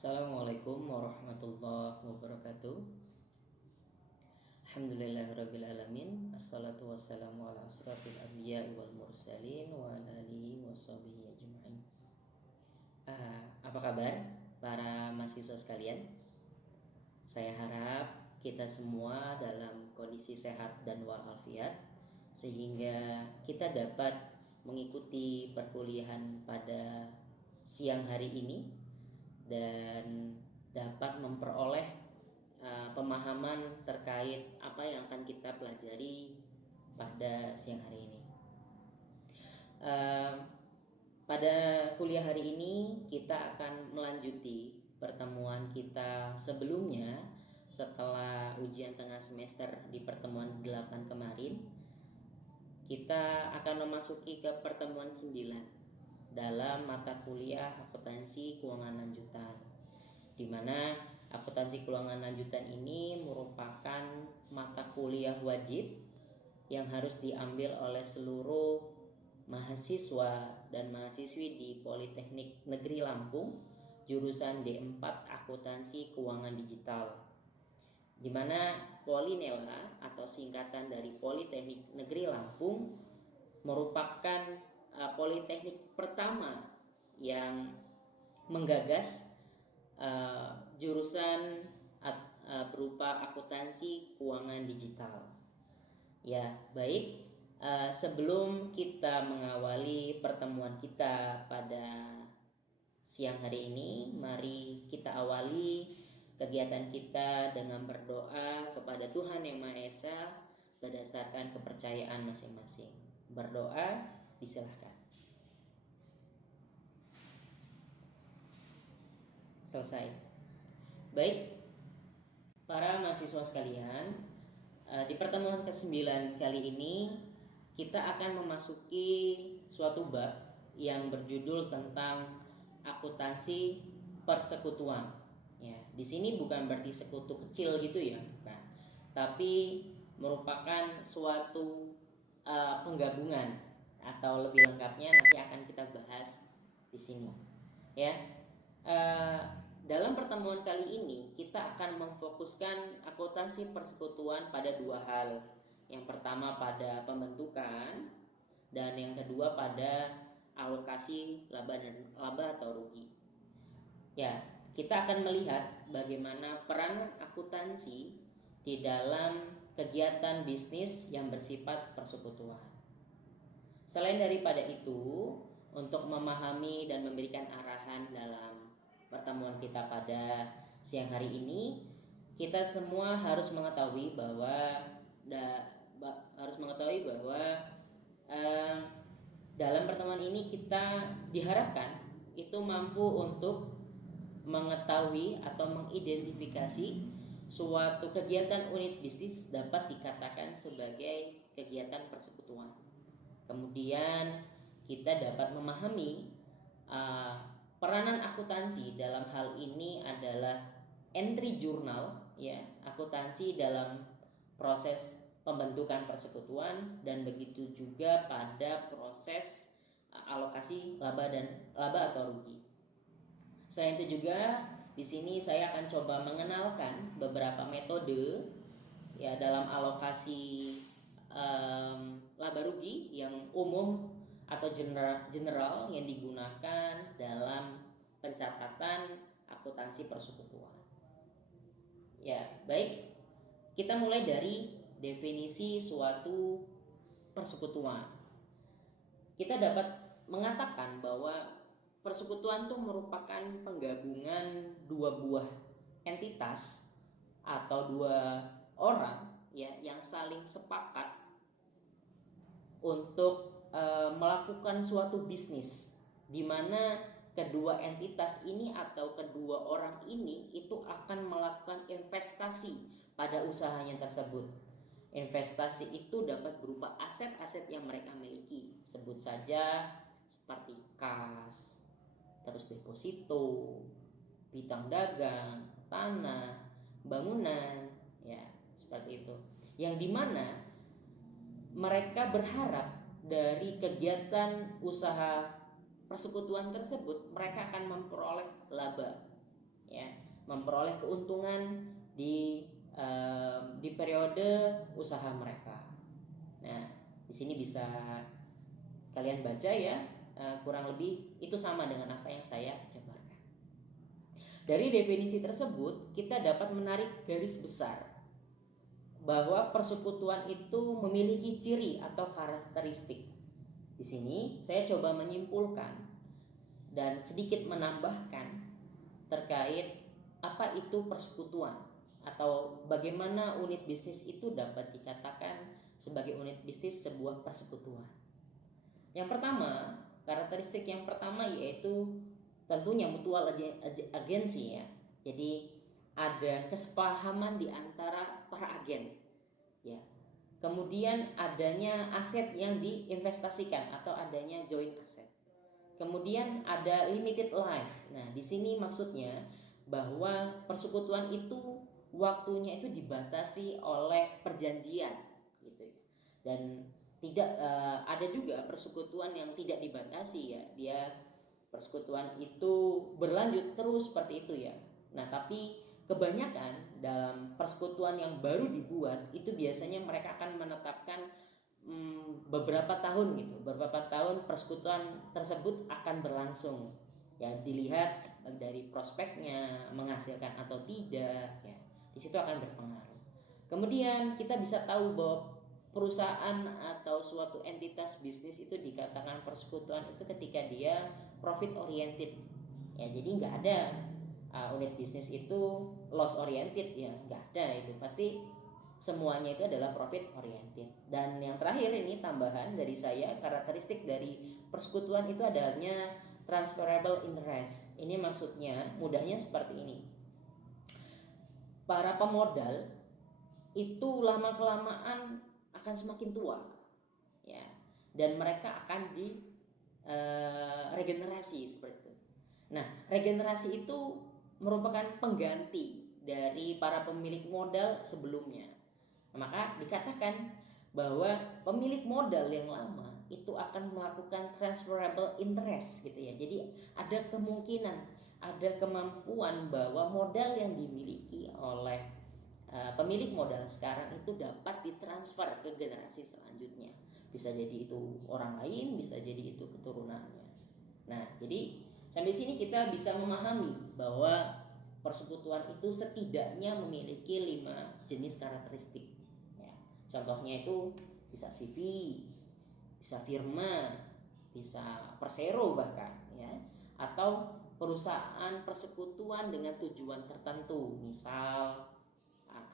Assalamualaikum warahmatullahi wabarakatuh. Alhamdulillahirrabbilalamin. Assalatu wassalamu ala asrafil anbiya wal mursalin wa ala alihi wa sahbihi ajma'in. Apa kabar para mahasiswa sekalian? Saya harap kita semua dalam kondisi sehat dan walafiat, sehingga kita dapat mengikuti perkuliahan pada siang hari ini dan dapat memperoleh pemahaman terkait apa yang akan kita pelajari pada siang hari ini. Pada kuliah hari ini kita akan melanjuti pertemuan kita sebelumnya setelah ujian tengah semester di pertemuan 8 kemarin. Kita akan memasuki ke pertemuan 9 dalam mata kuliah akuntansi keuangan lanjutan, di mana akuntansi keuangan lanjutan ini merupakan mata kuliah wajib yang harus diambil oleh seluruh mahasiswa dan mahasiswi di Politeknik Negeri Lampung jurusan D4 Akuntansi Keuangan Digital, di mana Polinela atau singkatan dari Politeknik Negeri Lampung merupakan politeknik pertama yang menggagas jurusan berupa akuntansi keuangan digital. Ya, baik. Sebelum kita mengawali pertemuan kita pada siang hari ini, mari kita awali kegiatan kita dengan berdoa kepada Tuhan Yang Maha Esa berdasarkan kepercayaan masing-masing. Berdoa, disilahkan. Selesai. Baik, para mahasiswa sekalian, di pertemuan ke-9 kali ini kita akan memasuki suatu bab yang berjudul tentang akuntansi persekutuan. Ya, di sini bukan berarti sekutu kecil gitu ya, bukan. Tapi merupakan suatu penggabungan, atau lebih lengkapnya nanti akan kita bahas di sini. Ya, dalam pertemuan kali ini kita akan memfokuskan akuntansi persekutuan pada dua hal. Yang pertama pada pembentukan dan yang kedua pada alokasi laba atau rugi. Ya, kita akan melihat bagaimana peran akuntansi di dalam kegiatan bisnis yang bersifat persekutuan. Selain daripada itu, untuk memahami dan memberikan arahan dalam pertemuan kita pada siang hari ini, kita semua harus mengetahui bahwa dalam pertemuan ini kita diharapkan itu mampu untuk mengetahui atau mengidentifikasi suatu kegiatan unit bisnis dapat dikatakan sebagai kegiatan persekutuan. Kemudian kita dapat memahami peranan akuntansi dalam hal ini adalah entry jurnal, ya, akuntansi dalam proses pembentukan persekutuan dan begitu juga pada proses alokasi laba atau rugi. Selain itu juga di sini saya akan coba mengenalkan beberapa metode ya dalam alokasi laba rugi yang umum atau general yang digunakan dalam pencatatan akuntansi persekutuan. Ya, baik. Kita mulai dari definisi suatu persekutuan. Kita dapat mengatakan bahwa persekutuan itu merupakan penggabungan dua buah entitas atau dua orang ya yang saling sepakat untuk melakukan suatu bisnis, di mana kedua entitas ini atau kedua orang ini itu akan melakukan investasi pada usahanya tersebut. Investasi itu dapat berupa aset-aset yang mereka miliki, sebut saja seperti kas, terus deposito, bidang dagang, tanah, bangunan, ya seperti itu. Yang dimana mereka berharap dari kegiatan usaha persekutuan tersebut mereka akan memperoleh laba. ya, memperoleh keuntungan di periode usaha mereka. Nah, di sini bisa kalian baca ya, kurang lebih itu sama dengan apa yang saya jabarkan. Dari definisi tersebut kita dapat menarik garis besar bahwa persekutuan itu memiliki ciri atau karakteristik. Di sini saya coba menyimpulkan dan sedikit menambahkan terkait apa itu persekutuan atau bagaimana unit bisnis itu dapat dikatakan sebagai unit bisnis sebuah persekutuan. Yang pertama, karakteristik yang pertama yaitu tentunya mutual agency ya. Jadi ada kesepahaman di antara para agen ya. Kemudian adanya aset yang diinvestasikan atau adanya joint asset. Kemudian ada limited life. Nah, di sini maksudnya bahwa persekutuan itu waktunya itu dibatasi oleh perjanjian gitu. Dan tidak ada juga persekutuan yang tidak dibatasi ya. Dia persekutuan itu berlanjut terus seperti itu ya. Nah, tapi kebanyakan dalam persekutuan yang baru dibuat itu biasanya mereka akan menetapkan beberapa tahun gitu, beberapa tahun persekutuan tersebut akan berlangsung ya, dilihat dari prospeknya menghasilkan atau tidak ya, di situ akan berpengaruh. Kemudian kita bisa tahu bahwa perusahaan atau suatu entitas bisnis itu dikatakan persekutuan itu ketika dia profit oriented ya, jadi nggak ada unit bisnis itu loss oriented ya, nggak ada, itu pasti semuanya itu adalah profit oriented. Dan yang terakhir ini tambahan dari saya, karakteristik dari persekutuan itu adanya transferable interest. Ini maksudnya mudahnya seperti ini, para pemodal itu lama kelamaan akan semakin tua ya, dan mereka akan di regenerasi seperti itu. Nah, regenerasi itu merupakan pengganti dari para pemilik modal sebelumnya. Maka dikatakan bahwa pemilik modal yang lama itu akan melakukan transferable interest gitu ya. Jadi ada kemungkinan, ada kemampuan bahwa modal yang dimiliki oleh pemilik modal sekarang itu dapat ditransfer ke generasi selanjutnya. Bisa jadi itu orang lain, bisa jadi itu keturunannya. Nah, jadi sampai sini kita bisa memahami bahwa persekutuan itu setidaknya memiliki 5 jenis karakteristik ya. Contohnya itu bisa CV, bisa firma, bisa persero bahkan ya, atau perusahaan persekutuan dengan tujuan tertentu, misal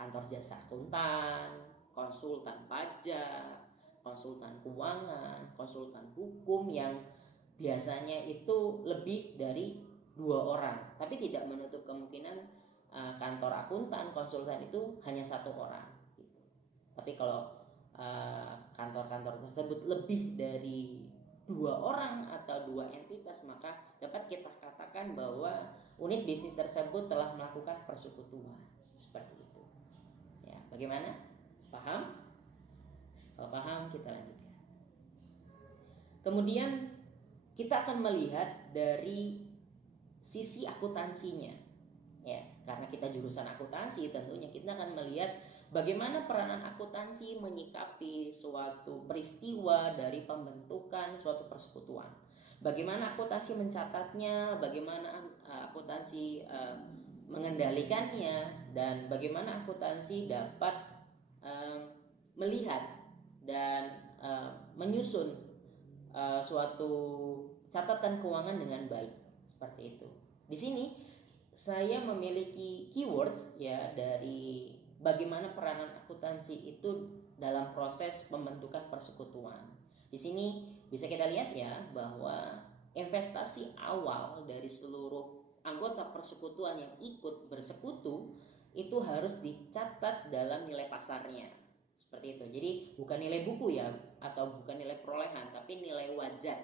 kantor jasa akuntan, konsultan pajak, konsultan keuangan, konsultan hukum yang biasanya itu lebih dari 2 orang, tapi tidak menutup kemungkinan kantor akuntan, konsultan itu hanya 1 orang gitu. Tapi kalau kantor-kantor tersebut lebih dari 2 orang atau 2 entitas, maka dapat kita katakan bahwa unit bisnis tersebut telah melakukan persekutuan seperti itu ya. Bagaimana? Paham? Kalau paham kita lanjutkan. Kemudian kita akan melihat dari sisi akuntansinya ya, karena kita jurusan akuntansi, tentunya kita akan melihat bagaimana peranan akuntansi menyikapi suatu peristiwa dari pembentukan suatu persekutuan. Bagaimana akuntansi mencatatnya, bagaimana akuntansi mengendalikannya, dan bagaimana akuntansi dapat melihat dan menyusun suatu catatan keuangan dengan baik seperti itu. Di sini saya memiliki keywords ya dari bagaimana peranan akuntansi itu dalam proses pembentukan persekutuan. Di sini bisa kita lihat ya bahwa investasi awal dari seluruh anggota persekutuan yang ikut bersekutu itu harus dicatat dalam nilai pasarnya. Seperti itu. Jadi bukan nilai buku ya, atau bukan nilai perolehan, tapi nilai wajar.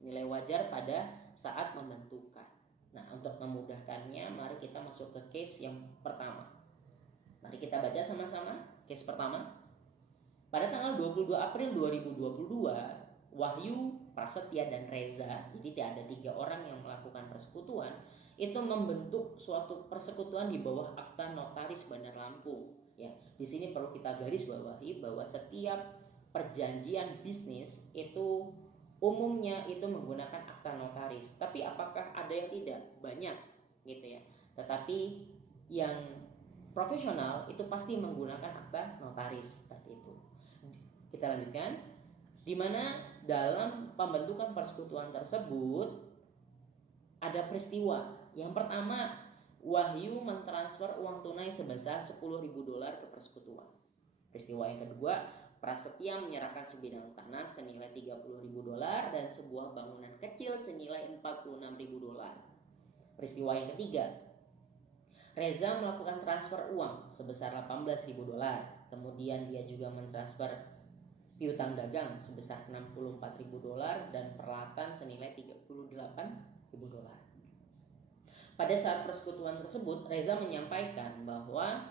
Nilai wajar pada saat membentukan. Nah, untuk memudahkannya, mari kita masuk ke case yang pertama. Mari kita baca sama-sama case pertama. Pada tanggal 22 April 2022, Wahyu Prasetya dan Reza, jadi tidak ada 3 orang yang melakukan persekutuan, itu membentuk suatu persekutuan di bawah Akta Notaris Bandar Lampung. Ya, di sini perlu kita garis bawahi bahwa setiap perjanjian bisnis itu umumnya itu menggunakan akta notaris. Tapi apakah ada yang tidak? Banyak, gitu ya. Tetapi yang profesional itu pasti menggunakan akta notaris seperti itu. Kita lanjutkan, di mana dalam pembentukan persekutuan tersebut ada peristiwa. Yang pertama, Wahyu mentransfer uang tunai sebesar $10.000 ke persekutuan. Peristiwa yang kedua, Prasetya menyerahkan sebidang tanah senilai $30.000 dan sebuah bangunan kecil senilai $46.000. Peristiwa yang ketiga, Reza melakukan transfer uang sebesar $18.000. Kemudian dia juga mentransfer piutang dagang sebesar $64.000 dan peralatan senilai $38.000. Pada saat persekutuan tersebut, Reza menyampaikan bahwa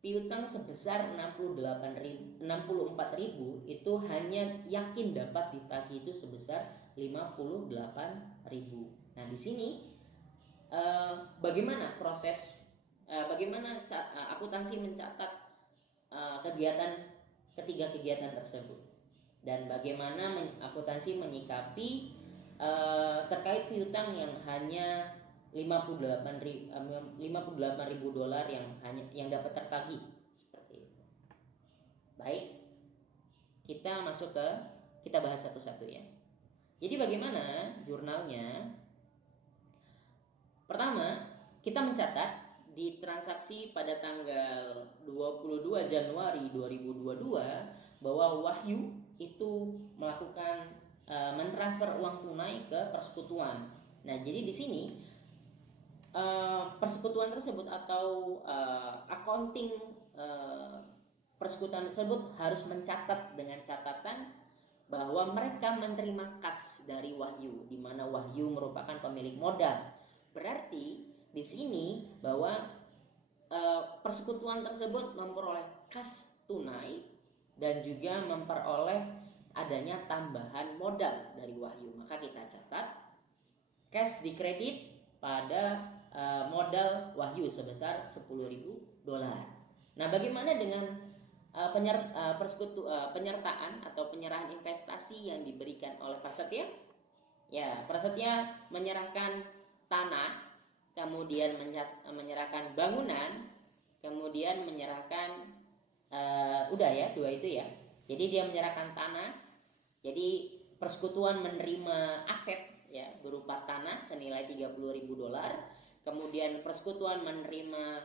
piutang sebesar $64.000 itu hanya yakin dapat ditagih itu sebesar $58.000. Nah, di sini bagaimana proses bagaimana akuntansi mencatat ketiga kegiatan tersebut, dan bagaimana akuntansi menyikapi terkait piutang yang hanya $58.000 yang dapat tertagih seperti itu. Baik, kita bahas satu-satu ya. Jadi bagaimana jurnalnya? Pertama, kita mencatat di transaksi pada tanggal 22 Januari 2022 bahwa Wahyu itu melakukan mentransfer uang tunai ke persekutuan. Nah, jadi di sini persekutuan tersebut atau accounting persekutuan tersebut harus mencatat dengan catatan bahwa mereka menerima kas dari Wahyu, di mana Wahyu merupakan pemilik modal. Berarti di sini bahwa persekutuan tersebut memperoleh kas tunai dan juga memperoleh adanya tambahan modal dari Wahyu. Maka kita catat cash dikredit pada modal Wahyu sebesar $10.000. Nah, bagaimana dengan penyertaan atau penyerahan investasi yang diberikan oleh Prasetya? Ya, Prasetya menyerahkan tanah, kemudian menyerahkan bangunan, kemudian menyerahkan udah ya, 2 itu ya. Jadi dia menyerahkan tanah. Jadi persekutuan menerima aset ya berupa tanah senilai $30.000. Kemudian persekutuan menerima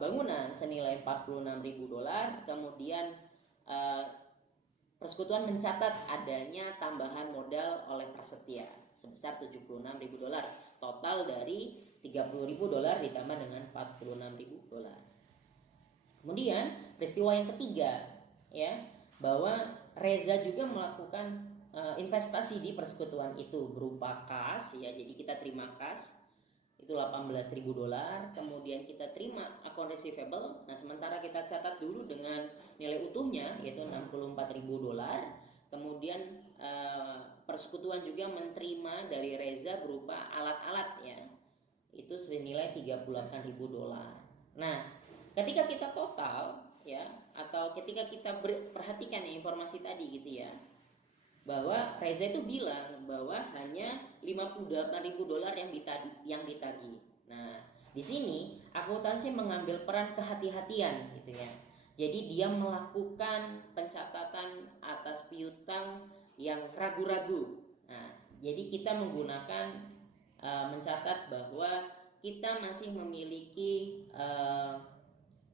bangunan senilai $46.000. Kemudian persekutuan mencatat adanya tambahan modal oleh Prasetya sebesar $76.000. Total dari $30.000 ditambah dengan $46.000. Kemudian peristiwa yang ketiga ya, bahwa Reza juga melakukan investasi di persekutuan itu berupa kas ya. Jadi kita terima kas itu $18.000, kemudian kita terima account receivable. Nah, sementara kita catat dulu dengan nilai utuhnya yaitu $64.000. Kemudian persekutuan juga menerima dari Reza berupa alat-alat ya, itu senilai $38.000. Nah, ketika kita total ya, atau ketika kita perhatikan ya informasi tadi gitu ya, bahwa Reza itu bilang bahwa hanya $58.000 yang ditagih. Nah, di sini akuntansi mengambil peran kehati-hatian gitu ya. Jadi dia melakukan pencatatan atas piutang yang ragu-ragu. Nah, jadi kita menggunakan mencatat bahwa kita masih memiliki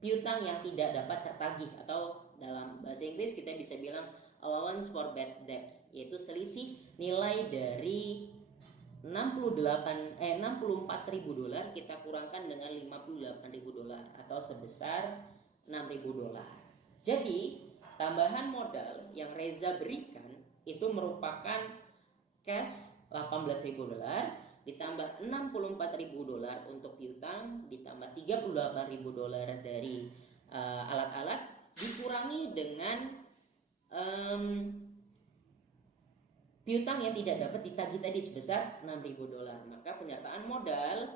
piutang yang tidak dapat tertagih, atau dalam bahasa Inggris kita bisa bilang allowance for bad debts, yaitu selisih nilai dari $64.000 kita kurangkan dengan $58.000 atau sebesar $6.000. Jadi tambahan modal yang Reza berikan itu merupakan cash $18.000 ditambah $64.000 untuk piutang, ditambah $38.000 dari alat-alat, dikurangi dengan piutang yang tidak dapat ditagih tadi sebesar $6.000. Maka penyertaan modal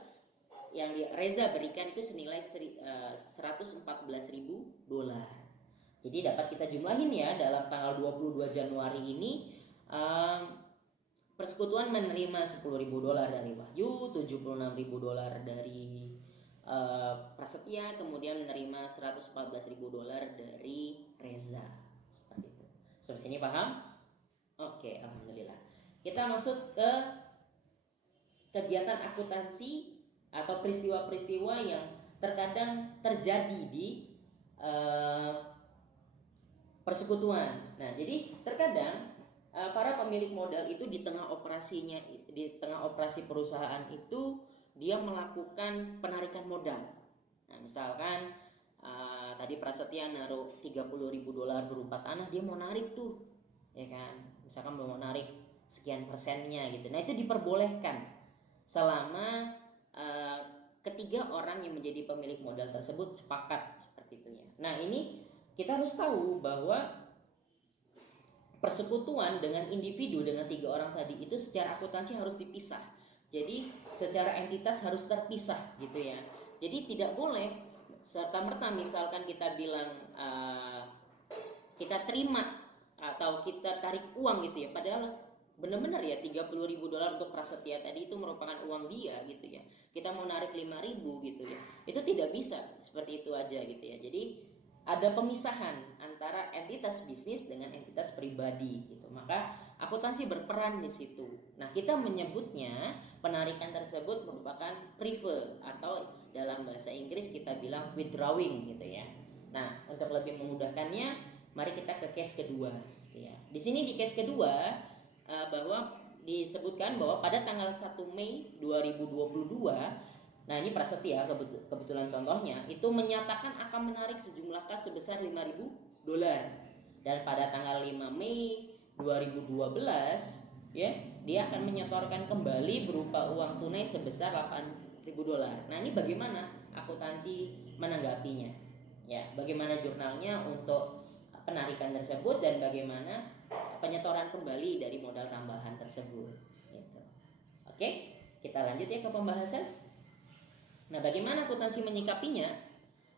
yang Reza berikan itu senilai $114.000. Jadi dapat kita jumlahin ya, dalam tanggal 22 Januari ini persekutuan menerima $10.000 dari Wahyu, $76.000 dari Prasetya, kemudian menerima $114.000 dari Reza. Seperti itu. Sampai sini paham? Oke, alhamdulillah. Kita masuk ke kegiatan akuntansi atau peristiwa-peristiwa yang terkadang terjadi di persekutuan. Nah, jadi terkadang para pemilik modal itu di tengah operasi perusahaan itu dia melakukan penarikan modal. Nah, misalkan tadi Prasetya naruh $30.000 berupa tanah, dia mau narik tuh, ya kan? Misalkan mau narik sekian persennya gitu. Nah, itu diperbolehkan selama ketiga orang yang menjadi pemilik modal tersebut sepakat seperti itu ya. Nah, ini kita harus tahu bahwa persekutuan dengan individu dengan 3 orang tadi itu secara akuntansi harus dipisah. Jadi secara entitas harus terpisah gitu ya. Jadi tidak boleh serta-merta misalkan kita bilang kita terima atau kita tarik uang gitu ya, padahal benar-benar ya $30.000 untuk Prasetya tadi itu merupakan uang dia gitu ya. Kita mau narik 5.000 gitu ya. Itu tidak bisa seperti itu aja gitu ya. Jadi ada pemisahan antara entitas bisnis dengan entitas pribadi gitu. Maka akuntansi berperan di situ. Nah, kita menyebutnya penarikan tersebut merupakan prive atau dalam bahasa Inggris kita bilang withdrawing gitu ya. Nah, untuk lebih memudahkannya, mari kita ke case kedua gitu ya. Di sini di case kedua bahwa disebutkan bahwa pada tanggal 1 Mei 2022, nah ini Prasetya kebetulan contohnya itu menyatakan akan menarik sejumlah kas sebesar $5.000, dan pada tanggal 5 Mei 2012 ya dia akan menyetorkan kembali berupa uang tunai sebesar $8.000. Nah, ini bagaimana akuntansi menanggapinya ya, bagaimana jurnalnya untuk penarikan tersebut dan bagaimana penyetoran kembali dari modal tambahan tersebut gitu. Oke, kita lanjut ya ke pembahasan. Nah, bagaimana akuntansi menyikapinya?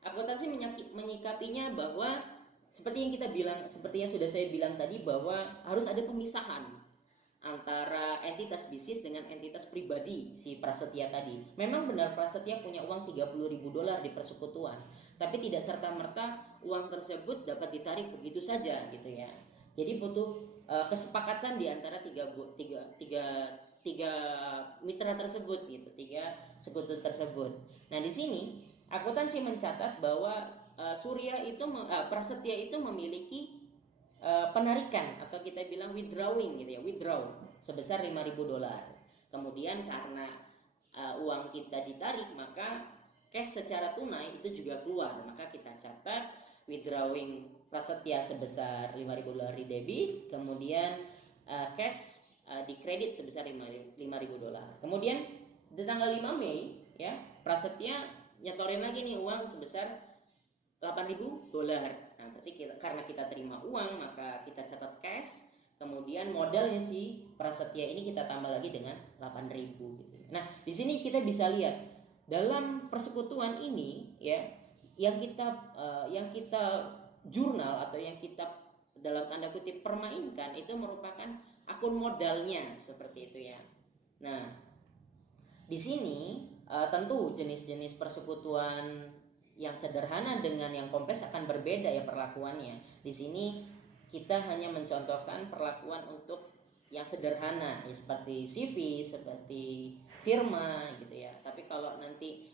Akuntansi menyikapinya bahwa seperti yang kita bilang, seperti yang sudah saya bilang tadi, bahwa harus ada pemisahan antara entitas bisnis dengan entitas pribadi si Prasetya tadi. Memang benar Prasetya punya uang $30.000 di persekutuan, tapi tidak serta-merta uang tersebut dapat ditarik begitu saja gitu ya. Jadi butuh kesepakatan di antara tiga mitra tersebut gitu, 3 sekutu tersebut. Nah, di sini akuntansi mencatat bahwa Prasetya itu memiliki penarikan atau kita bilang withdrawing gitu ya, withdraw sebesar $5.000. Kemudian karena uang kita ditarik, maka cash secara tunai itu juga keluar, maka kita catat withdrawing Prasetya sebesar $5.000 di debit, kemudian cash di kredit sebesar $5.000. Kemudian di tanggal 5 Mei ya Prasetya nyetorin lagi nih uang sebesar $8.000. Nah, berarti karena kita terima uang, maka kita catat cash, kemudian modalnya si Prasetya ini kita tambah lagi dengan 8.000 gitu. Nah, di sini kita bisa lihat dalam persekutuan ini ya, yang kita jurnal atau yang kita dalam tanda kutip permainkan itu merupakan akun modalnya seperti itu ya. Nah, di sini tentu jenis-jenis persekutuan yang sederhana dengan yang kompleks akan berbeda ya perlakuannya. Di sini kita hanya mencontohkan perlakuan untuk yang sederhana ya, seperti CV, seperti firma gitu ya. Tapi kalau nanti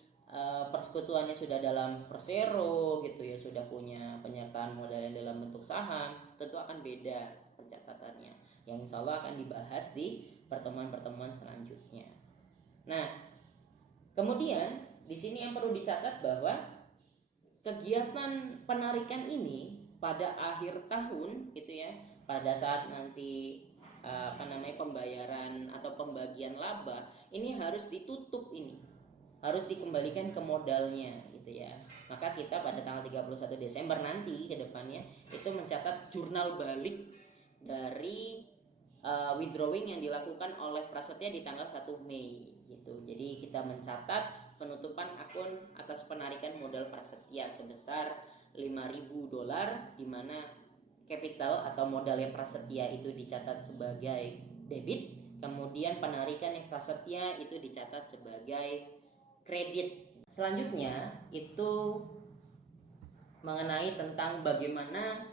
persekutuannya sudah dalam persero gitu ya, sudah punya penyertaan modal yang dalam bentuk saham, tentu akan beda pencatatannya, yang insya Allah akan dibahas di pertemuan-pertemuan selanjutnya. Nah, kemudian di sini yang perlu dicatat bahwa kegiatan penarikan ini pada akhir tahun gitu ya, pada saat nanti pembayaran atau pembagian laba ini harus ditutup, ini harus dikembalikan ke modalnya gitu ya. Maka kita pada tanggal 31 Desember nanti ke depannya itu mencatat jurnal balik dari withdrawing yang dilakukan oleh Prasetya di tanggal 1 Mei gitu. Jadi kita mencatat penutupan akun atas penarikan modal Prasetya sebesar $5.000, di mana capital atau modal yang Prasetya itu dicatat sebagai debit, kemudian penarikan yang Prasetya itu dicatat sebagai kredit. Selanjutnya itu mengenai tentang bagaimana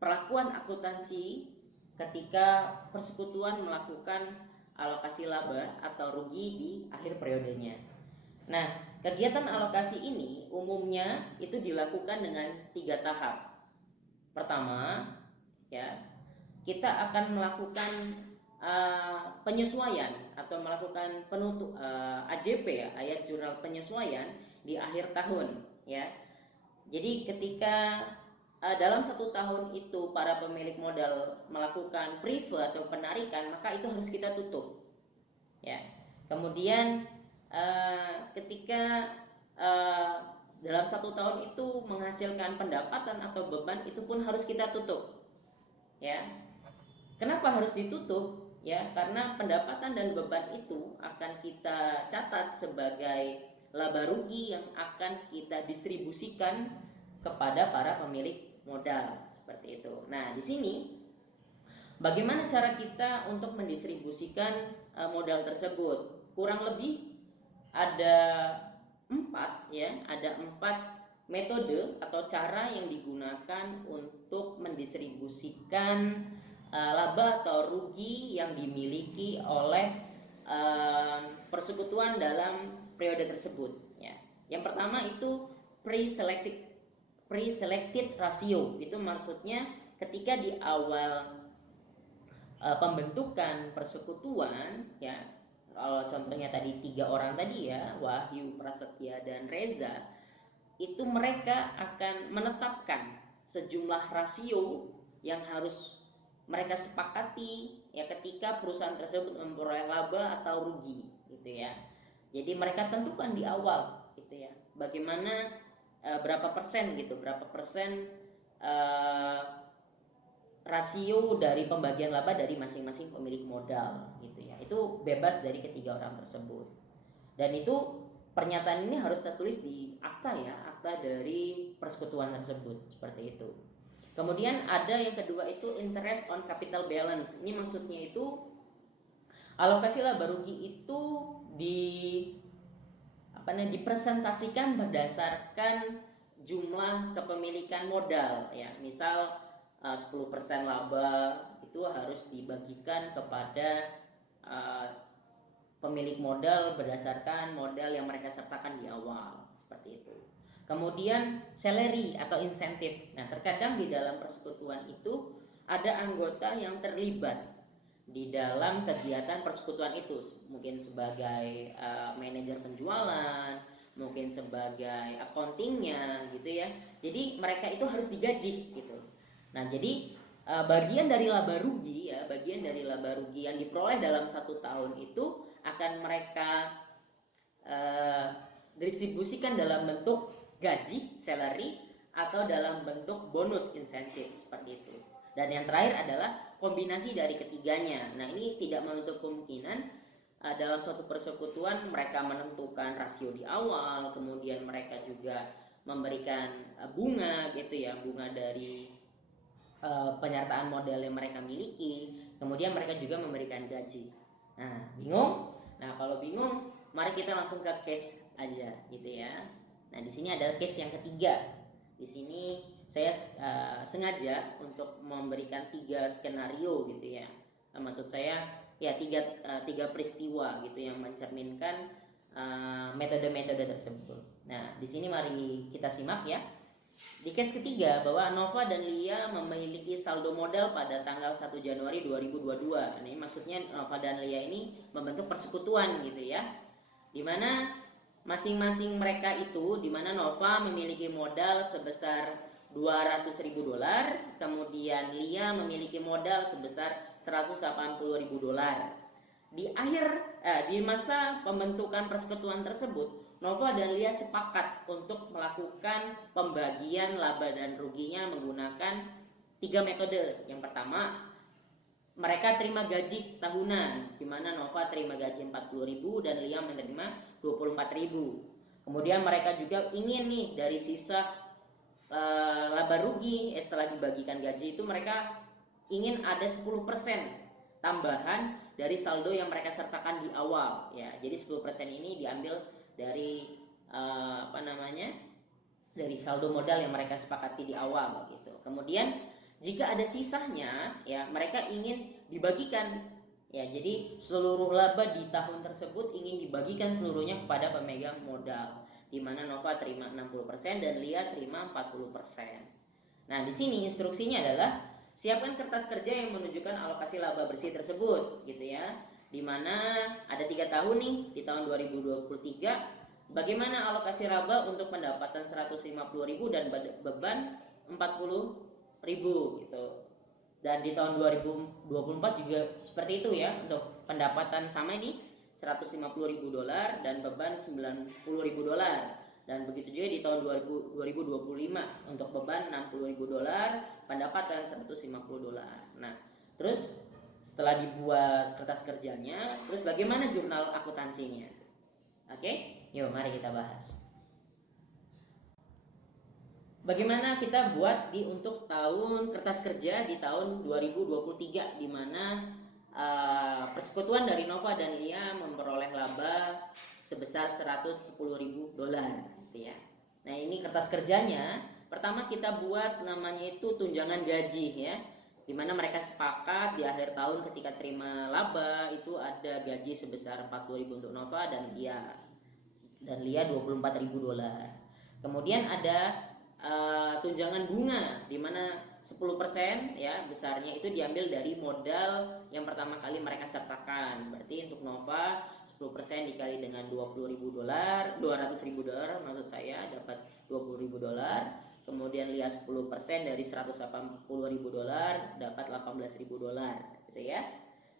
perlakuan akuntansi ketika persekutuan melakukan alokasi laba atau rugi di akhir periodenya. Nah, kegiatan alokasi ini umumnya itu dilakukan dengan 3 tahap. Pertama, ya, kita akan melakukan penyesuaian atau melakukan penutup AJP ya, ayat jurnal penyesuaian di akhir tahun ya. Jadi ketika dalam 1 tahun itu para pemilik modal melakukan preve atau penarikan, maka itu harus kita tutup ya. Kemudian ketika dalam 1 tahun itu menghasilkan pendapatan atau beban, itu pun harus kita tutup ya. Kenapa harus ditutup? Ya, karena pendapatan dan beban itu akan kita catat sebagai laba rugi yang akan kita distribusikan kepada para pemilik modal, seperti itu. Nah, di sini bagaimana cara kita untuk mendistribusikan modal tersebut? Kurang lebih ada 4 ya, ada 4 metode atau cara yang digunakan untuk mendistribusikan laba atau rugi yang dimiliki oleh persekutuan dalam periode tersebut ya. Yang pertama itu pre-selected ratio. Itu maksudnya ketika di awal pembentukan persekutuan ya, kalau contohnya tadi 3 orang tadi ya, Wahyu, Prasetya, dan Reza, itu mereka akan menetapkan sejumlah rasio yang harus mereka sepakati ya ketika perusahaan tersebut memperoleh laba atau rugi gitu ya. Jadi mereka tentukan di awal gitu ya, bagaimana berapa persen gitu, berapa persen rasio dari pembagian laba dari masing-masing pemilik modal gitu ya. Itu bebas dari ketiga orang tersebut. Dan itu pernyataan ini harus tertulis di akta ya, akta dari persekutuan tersebut, seperti itu. Kemudian ada yang kedua itu interest on capital balance. Ini maksudnya itu alokasi laba rugi itu dipresentasikan berdasarkan jumlah kepemilikan modal ya. Misal 10% laba itu harus dibagikan kepada pemilik modal berdasarkan modal yang mereka sertakan di awal, seperti itu. Kemudian salary atau insentif. Nah, terkadang di dalam persekutuan itu ada anggota yang terlibat di dalam kegiatan persekutuan itu, mungkin sebagai manajer penjualan, mungkin sebagai accountingnya gitu ya. Jadi mereka itu harus digaji gitu. Nah, jadi bagian dari laba rugi ya, bagian dari laba rugi yang diperoleh dalam 1 tahun itu akan mereka distribusikan dalam bentuk gaji, salary, atau dalam bentuk bonus insentif, seperti itu. Dan yang terakhir adalah kombinasi dari ketiganya. Nah, ini tidak menutup kemungkinan dalam suatu persekutuan mereka menentukan rasio di awal, kemudian mereka juga memberikan bunga gitu ya, bunga dari penyertaan modal yang mereka miliki, kemudian mereka juga memberikan gaji. Nah, bingung? Nah, kalau bingung, mari kita langsung ke case aja gitu ya. Nah, di sini ada case yang ketiga. Di sini saya sengaja untuk memberikan 3 skenario gitu ya. Maksud saya ya 3 peristiwa gitu yang mencerminkan metode-metode tersebut. Nah, di sini mari kita simak ya. Di case ketiga bahwa Nova dan Lia memiliki saldo modal pada tanggal 1 Januari 2022. Ini maksudnya Nova dan Lia ini membentuk persekutuan gitu ya. Dimana masing-masing mereka itu, dimana Nova memiliki modal sebesar $200.000, kemudian Lia memiliki modal sebesar $180.000. Di masa pembentukan persekutuan tersebut, Nova dan Lia sepakat untuk melakukan pembagian laba dan ruginya menggunakan 3 metode. Yang pertama, mereka terima gaji tahunan, di mana Nova terima gaji 40.000 dan Lia menerima 24.000. Kemudian mereka juga ingin nih dari sisa laba rugi setelah dibagikan gaji itu mereka ingin ada 10% tambahan dari saldo yang mereka sertakan di awal ya. Jadi 10% ini diambil dari dari saldo modal yang mereka sepakati di awal gitu. Kemudian jika ada sisanya ya mereka ingin dibagikan ya. Jadi seluruh laba di tahun tersebut ingin dibagikan seluruhnya kepada pemegang modal, di mana Nova terima 60% dan Lia terima 40%. Nah, di sini instruksinya adalah siapkan kertas kerja yang menunjukkan alokasi laba bersih tersebut gitu ya. Di mana ada 3 tahun nih, di tahun 2023 bagaimana alokasi laba untuk pendapatan 150.000 dan beban 40.000 gitu. Dan di tahun 2024 juga seperti itu ya, untuk pendapatan sama ini $150.000 dan beban $90.000. Dan begitu juga di tahun 2025 untuk beban $60.000, pendapatan $150. Nah, terus setelah dibuat kertas kerjanya, terus bagaimana jurnal akuntansinya? Oke, yuk mari kita bahas. Bagaimana kita buat untuk tahun kertas kerja di tahun 2023, di mana persekutuan dari Nova dan Lia memperoleh laba sebesar $110.000 gitu ya. Nah, ini kertas kerjanya. Pertama kita buat namanya itu tunjangan gaji ya, di mana mereka sepakat di akhir tahun ketika terima laba itu ada gaji sebesar 40.000 untuk Nova dan Lia $24.000. Kemudian ada tunjangan bunga di mana 10% ya besarnya itu diambil dari modal yang pertama kali mereka sertakan. Berarti untuk Nova 10% dikali dengan $200.000 maksud saya dapat $20.000. Kemudian Lia 10% dari $180.000 dapat $18.000 gitu ya.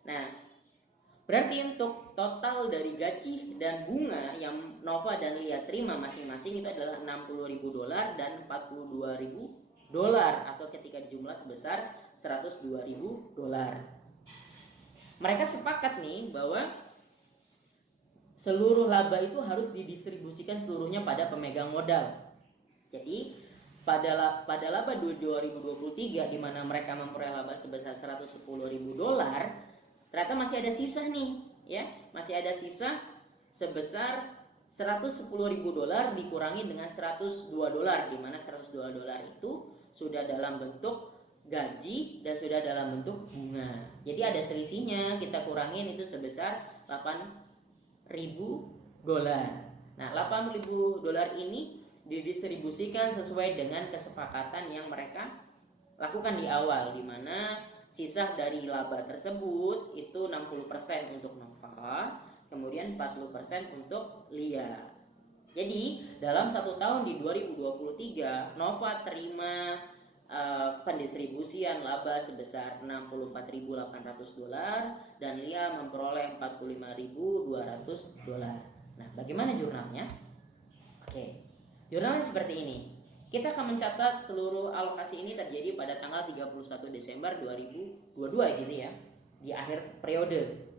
Nah, berarti untuk total dari gaji dan bunga yang Nova dan Lia terima masing-masing itu adalah $60.000 dan $42.000, atau ketika dijumlah sebesar $102.000. Mereka sepakat nih bahwa seluruh laba itu harus didistribusikan seluruhnya pada pemegang modal. Jadi pada laba 2023 di mana mereka memperoleh laba sebesar $110.000, ternyata masih ada sisa nih ya, masih ada sisa sebesar $110.000 dikurangi dengan $102, di mana $102 itu sudah dalam bentuk gaji dan sudah dalam bentuk bunga. Jadi ada selisihnya, kita kurangin itu sebesar $8.000. Nah, $8.000 ini didistribusikan sesuai dengan kesepakatan yang mereka lakukan di awal, di mana sisa dari laba tersebut itu 60% untuk Nova, kemudian 40% untuk Lia. Jadi dalam 1 tahun di 2023 Nova terima pendistribusian laba sebesar $64.800 dan Lia memperoleh $45.200. Nah, bagaimana jurnalnya? Oke, jurnalnya seperti ini. Kita akan mencatat seluruh alokasi ini terjadi pada tanggal 31 Desember 2022 gitu ya, di akhir periode.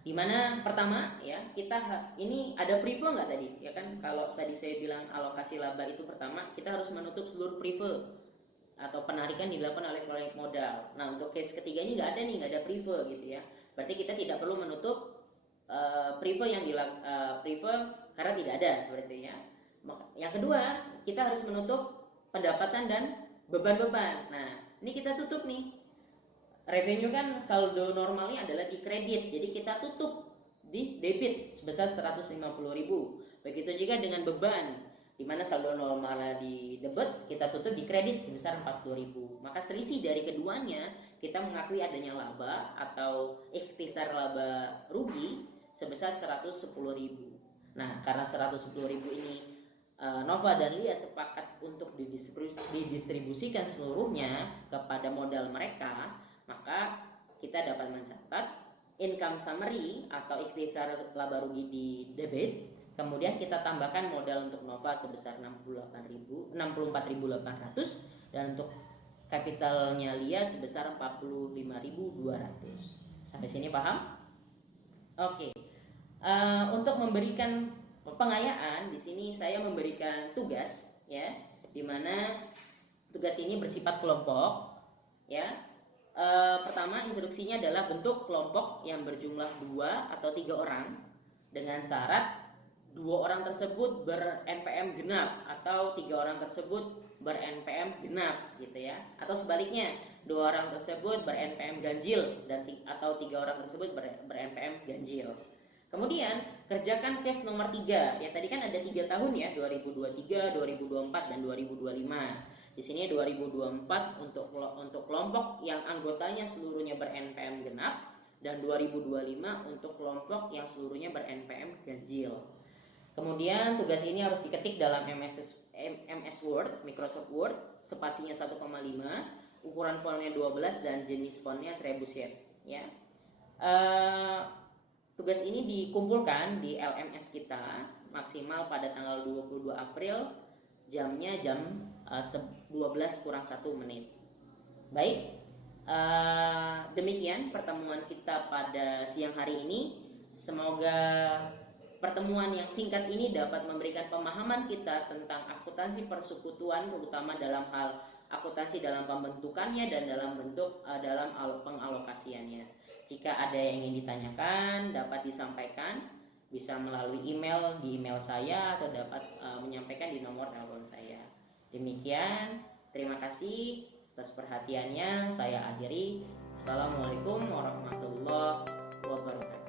Dimana pertama ya, kita ini ada prive nggak tadi ya kan? Kalau tadi saya bilang alokasi laba itu pertama kita harus menutup seluruh prive atau penarikan dilakukan oleh proyek modal. Nah, untuk case ketiga ini nggak ada nih, nggak ada prive gitu ya. Berarti kita tidak perlu menutup prive yang prive karena tidak ada seperti itu ya. Yang kedua, kita harus menutup pendapatan dan beban-beban. Nah, ini kita tutup nih. Revenue kan saldo normalnya adalah di kredit, jadi kita tutup di debit sebesar 150.000. Begitu juga dengan beban, di mana saldo normalnya di debit, kita tutup di kredit sebesar 40.000. Maka selisih dari keduanya, kita mengakui adanya laba atau ikhtisar laba rugi sebesar 110.000. Nah, karena 110.000 ini Nova dan Lia sepakat untuk didistribusikan seluruhnya kepada modal mereka, maka kita dapat mencatat income summary atau ikhtisar laba rugi di debit. Kemudian kita tambahkan modal untuk Nova sebesar 64.800 dan untuk Kapitalnya Lia sebesar 45.200. Sampai sini paham? Oke. Untuk memberikan pengayaan, di sini saya memberikan tugas, ya, di mana tugas ini bersifat kelompok, ya. Pertama, instruksinya adalah bentuk kelompok yang berjumlah 2 atau 3 orang dengan syarat 2 orang tersebut ber-NPM genap atau 3 orang tersebut ber-NPM genap, gitu ya. Atau sebaliknya, 2 orang tersebut ber-NPM ganjil dan atau 3 orang tersebut ber-NPM ganjil. Kemudian kerjakan case nomor 3. Ya, tadi kan ada 3 tahun ya, 2023, 2024 dan 2025. Di sini 2024 untuk kelompok yang anggotanya seluruhnya ber-NPM genap dan 2025 untuk kelompok yang seluruhnya ber-NPM ganjil. Kemudian tugas ini harus diketik dalam MS Word, Microsoft Word, spasinya 1,5, ukuran fontnya 12 dan jenis fontnya Trebuchet, ya. Tugas ini dikumpulkan di LMS kita maksimal pada tanggal 22 April, jamnya jam 12 kurang 1 menit. Baik, demikian pertemuan kita pada siang hari ini. Semoga pertemuan yang singkat ini dapat memberikan pemahaman kita tentang akuntansi persekutuan, terutama dalam hal akuntansi dalam pembentukannya dan dalam pengalokasiannya. Jika ada yang ingin ditanyakan, dapat disampaikan, bisa melalui email di email saya atau dapat menyampaikan di nomor telepon saya. Demikian, terima kasih atas perhatiannya. Saya akhiri. Assalamualaikum warahmatullahi wabarakatuh.